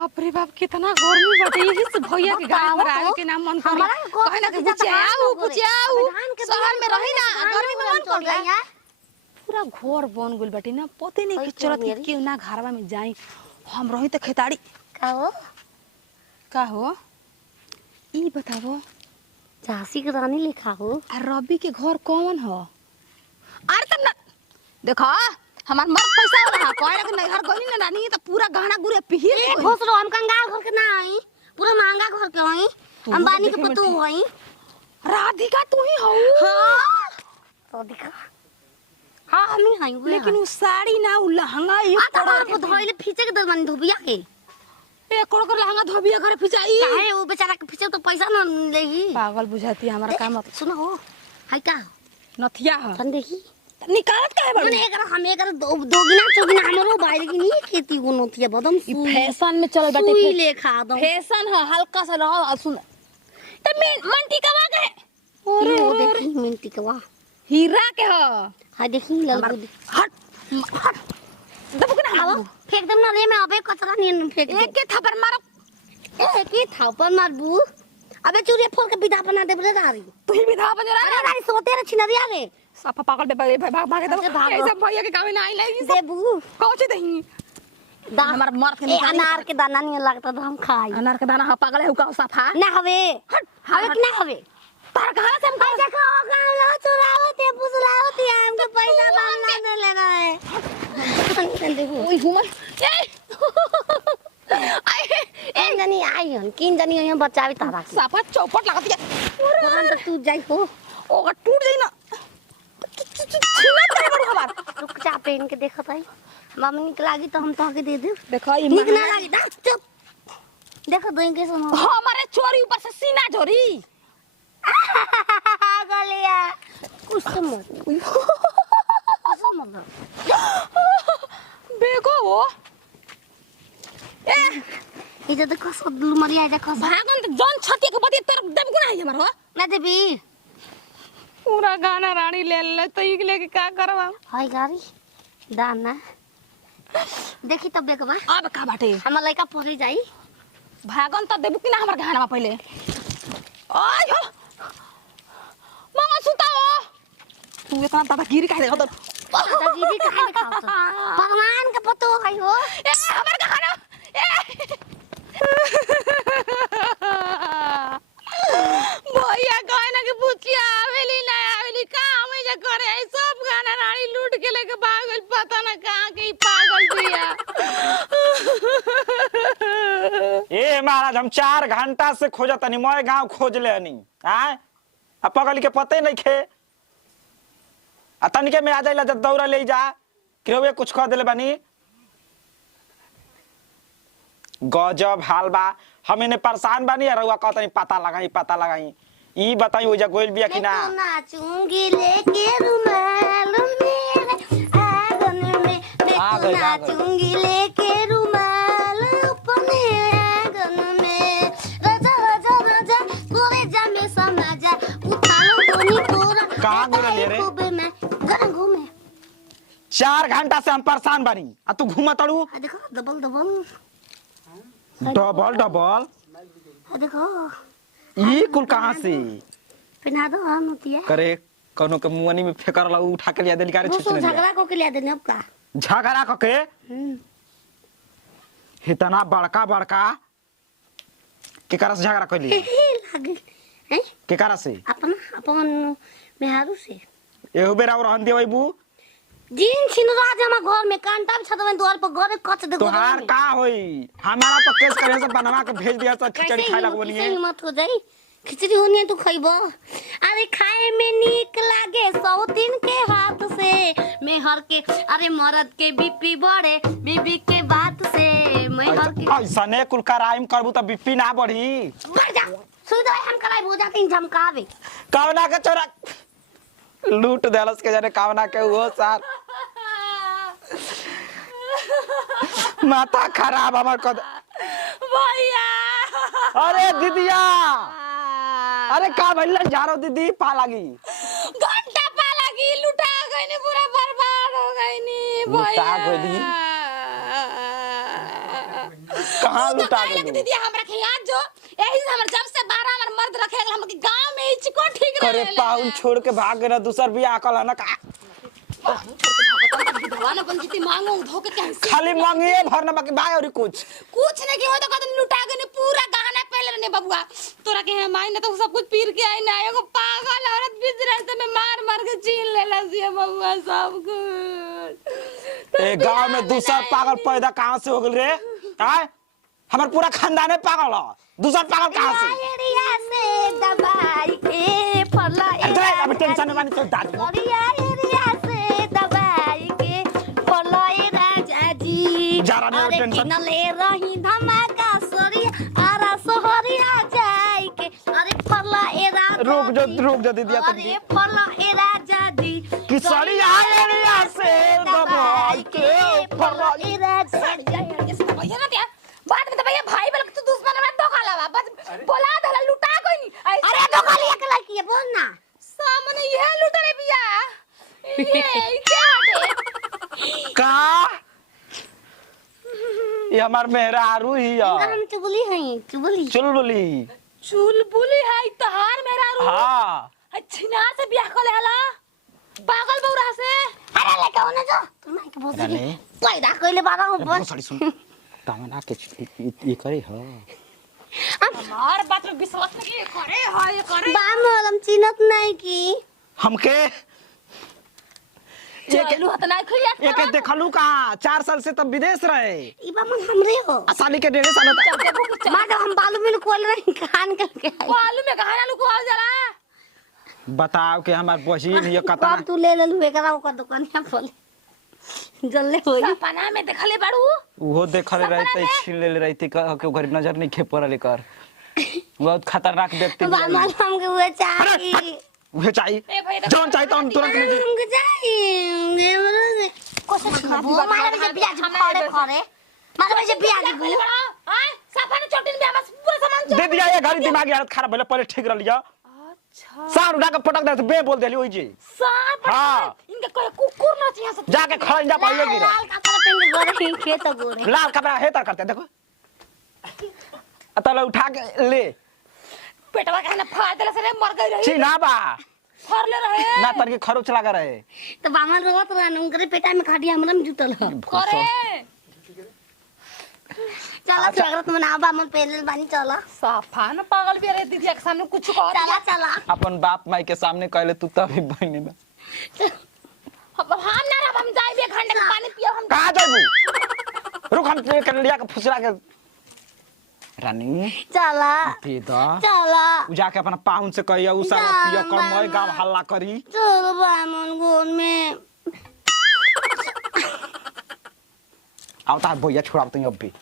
बाप रे बाप कितना गर्मी बाटे यही से भैया के गाड़ी पर आवे के नाम मन कर कहे ना कि बुचियाऊ शहर में रही ना गर्मी में मन कर गया पूरा घर बन गेल बाटे ना पते नहीं कि चलत कि क्यों ना घरवा में जाई हम रही त खेताड़ी का हो ई बताओ झांसी की रानी लिखा हो आ रवि के घर कौन हो अरे तब ना देखो हमार मर्द पैसा वाला कोई ना नहीं घर गली ना नानी त पूरा गहना गुरे पिहिर घोस रो हम कंगाल घर के ना आई पूरा महंगा घर के हई अंबानी के पतू हई राधिका तू ही हो हां राधिका हां हम ही हई लेकिन उ साड़ी ना उ लहंगा एक करोड़ को धोइले फीचे के दलमन धोबिया के एक करोड़ का लहंगा धोबिया घर फिचाई काहे वो बेचारा के फीचे तो पैसा न लेही पागल बुझाती हमारा काम सुनो हो हई का नथिया है तन देखी निकालत काहे बड़ मैंने एक हम एक दोगिना चोगिना हमरो बाइल की नहीं खेती को नथिया बदम ई फैशन में चल बाटे सुई लेखा दम फैशन है हल्का सा रहो सुन त मंटी कवा के अरे वो देखी मिनटी के वाह हीरा के हो हां देखी लगू हट हट दब के ना आओ फेंक दम ना रे मैं अबे कचरा नहीं फेंक एक के थप्पड़ मारो एक ही थप्पड़ मारबू अबे चूरे फोड़ के विधा बना दे बोले रारी तू ही विधा बन रहा अरे रारी सोते रे छिनरिया रे सफा पागल बे भाग भाग दो ऐसे भैया के काम ना आई लगी देबू कौन दही दान हमार मर्द के अनार के दाना नहीं लगता तो हम खाई अनार के दाना पागल है का सफा ना हवे हट हवे कि ना हवे तार कहां से हम पैसा खाओ गालो चुरावते पुसलावते हमको पैसा मांगना दे लेना है देखो ओई हुमर ए एक जनी आई हन किन जनी यहाँ बचावी तारा की सफा चौपट लगती है तुरंत तू जाई हो ओगा टूट जाई ना छीना करे बड़ हमार रुक जा पहन के देखत आई मामा निक लागी तो हम तो के दे दे देखो ई निक ना लागी ना चुप देखो दो के सुनो हमारे चोरी ऊपर से सीना झोरी गलिया कुछ तो मत बेगो वो ए ये जो देखो सब मरिया देखो भागन त जन छती के बदी तर दम गुना है हमार हो ना देबी पूरा गाना रानी ले ले तो ई लेके का करवा हाय गाड़ी दाना देखी तब देखबा अब का बाटे हमर लइका पढ़े जाई भागन त देबु कि ना हमर गाना पहिले आय हो मामा सुताओ तू इतना दादागिरी काहे देखत दादागिरी काहे देखत भगवान के पतो है हो ए हमर गाना ए भैया कहना कि पूछिया आवेली ना आवेली का हमें जा करे है सब गाना रानी लूट के लेके भागल पता ना कहां के पागल बिया ए महाराज हम 4 घंटा से खोजत नहीं मोए गांव खोज ले नहीं हां अब पगल के पते नहीं खे आ तनिके में आ जाइला जब दौड़ा ले जा केवे कुछ कह देले बानी गजब हाल बा हम इने परेशान बानी रउआ कहतनी पता लगाई ई बताई हो जा गोइल बिया कि ना मैं तो नाचूंगी लेके रुमाल मेरे आंगन में मैं तो नाचूंगी लेके रुमाल अपने आंगन में राजा राजा राजा गोरे जा में समा जा उतारो धोनी तोरा कहां गोरे रे खूब मैं घर घूमे 4 घंटा से हम परेशान बानी आ तू घुमा तड़ू देखो डबल डबल डबल डबल देखो ई कुल कहां से पहना दो हम नतिया करे कोनो के मुंहनी में फेकर ला उठा के लिया देली गाड़ी वो छुटने झगड़ा को के लिया देने अब का झगड़ा क के इतना बड़का केकरा से झगड़ा कइली लागे हैं केकरा से अपन मेहारू से एहु बेरा और रहन देवई बू दिन छिन राज हम घर में कांटा छतवन द्वार पर घर कच दे तोहार का होई हमारा पर केस करे से बनवा के भेज दिया त खिचड़ी खाए लगबो नहीं है हिम्मत हो जाई खिचड़ी होनी तू खइबो अरे खाए में नीक लागे सौतीन के हाथ से मेहर के अरे मर्द के बीपी बढ़े बीबी के बात से मेहर के ऐसा ने कुल कराइम करबू त बीपी ना बढ़ी मर जा सुई दो हम कराई हो जाते झमकावे कावना के चोरा लूट देलस के जाने कावना के वो सार माथा खराब हमर कद भैया अरे दीदिया अरे का भइलन जारो दीदी पा लागी घंटा पा लगी लुटा गईनी पूरा बर्बाद हो गईनी लुटा भैया गईनी कहाँ तू तो लुटा कहले कि गेलू? दीदी हमरा के याद जो एही से हमर जब से 12 हमर मर्द रखे हम के गांव में इचको ठीक करे पाहुन छोड़ के भाग गए ना दूसर बियाह कला ना का भगवान अपन जीती मांगो धो के कैसे खाली मांगिए भरना बाकी भाई और कुछ नहीं कि हो तो कदन लुटा के पूरा गहना पहले रहने बबुआ तोरा के माई ना तो सब कुछ पीर के आई ना एगो पागल औरत बीच रास्ते में मार मार के छीन लेला से बबुआ सब कुछ ए गांव में दूसर पागल पैदा कहां से हो गेल रे आय हमर पूरा खानदान पागल है दूसर पागल कहां से एरिया से दबाई के फला अरे अब टेंशन में मानी चल दादी एरिया से दबाई के फला राजा जी जा रहा नहीं टेंशन किनले रही धमाका सरी आरा सोहरिया जाई के अरे फला राजा रुक जा दीदी अरे फला राजा जी कि सड़ी एरिया से दबाई के फला राजा भैया ना दिया बाद में तो भैया भाई बोल तू दुश्मन में धोखा लावा बस बोला दला लुटा कोई नहीं अरे धोखा लिया के लड़की है बोल ना सामने ये लुटने पिया ये क्या हटे का ये हमार मेहरारू ही है हम चुगली हैं चुगली चुलबुली चुलबुली है तहार मेरा रू हां अच्छिना से ब्याह कर लेला पागल बौरा से अरे लेके ओने जो तुम नहीं के बोल रानी पैदा कइले बाबा हो बस साड़ी सुन तामना के ये करे ह हमार बात में विश्वास नहीं करे हां ये करे बाम हम चिन्हत नहीं की हमके चलू हत नहीं खिया एक देखलू कहां 4 साल से तब विदेश रहे ई बामन हमरे हो साली के 1.5 साल तक मां जब हम बालू में खोल रहे कान के बालू में कहां लुको आ जाला बताओ कि हमार बहिन ये कतना कब तू ले लेलु एकरा ओकर दुकानिया खोल जल्ले होई सपना में देखले बाड़ू वो देखले रहते छीन ले रहती के घर नजर नहीं खे पड़ले कर बहुत खतरनाक व्यक्ति बामन हमके वो चाहिए वो चाहिए जौन चाहिए तो हम तुरंत हमके चाहिए कोशिश वो मारे से ब्याज खड़े खड़े मारे से ब्याज बोले बड़ा हां सपना चोटिन में हम पूरा सामान दे दिया ये गाड़ी दिमागी हालत खराब भले पहले ठीक रह लिया अच्छा सार उठा के पटक दे बे बोल देली ओई जी सांप हाँ। इनके कोई कुकुर न चाहिए सब जाके खड़ा जा पाइए गिरा लाल कपड़ा पहन के गोरे खेत गोरे लाल कपड़ा है तर करते देखो अतला उठा के ले पेटवा कहना फाड़ देला से मर गई रही छी ना बा फर ले रहे ना तर के खरोच लगा रहे तो बामन रोत रहन उनके पेटा में खाड़ी हमरा में जुटल ह अरे चला स्वागत मना बामन पहले बानी चला साफा न पागल भी रे दीदी के सामने कुछ कह चला चला अपन बाप माई के सामने कहले तू तभी बहने में हम ना रब हम जाए बे घंटे के पानी पियो हम कहां जाबू रुक हम के लिया के फुसरा के रानी चला पीदा चला उ जाके अपना पाहुन से कहियो उ सारा पियो कमय गांव हल्ला करी चल बामन गोन में आवता भैया छोड़ाते अब भी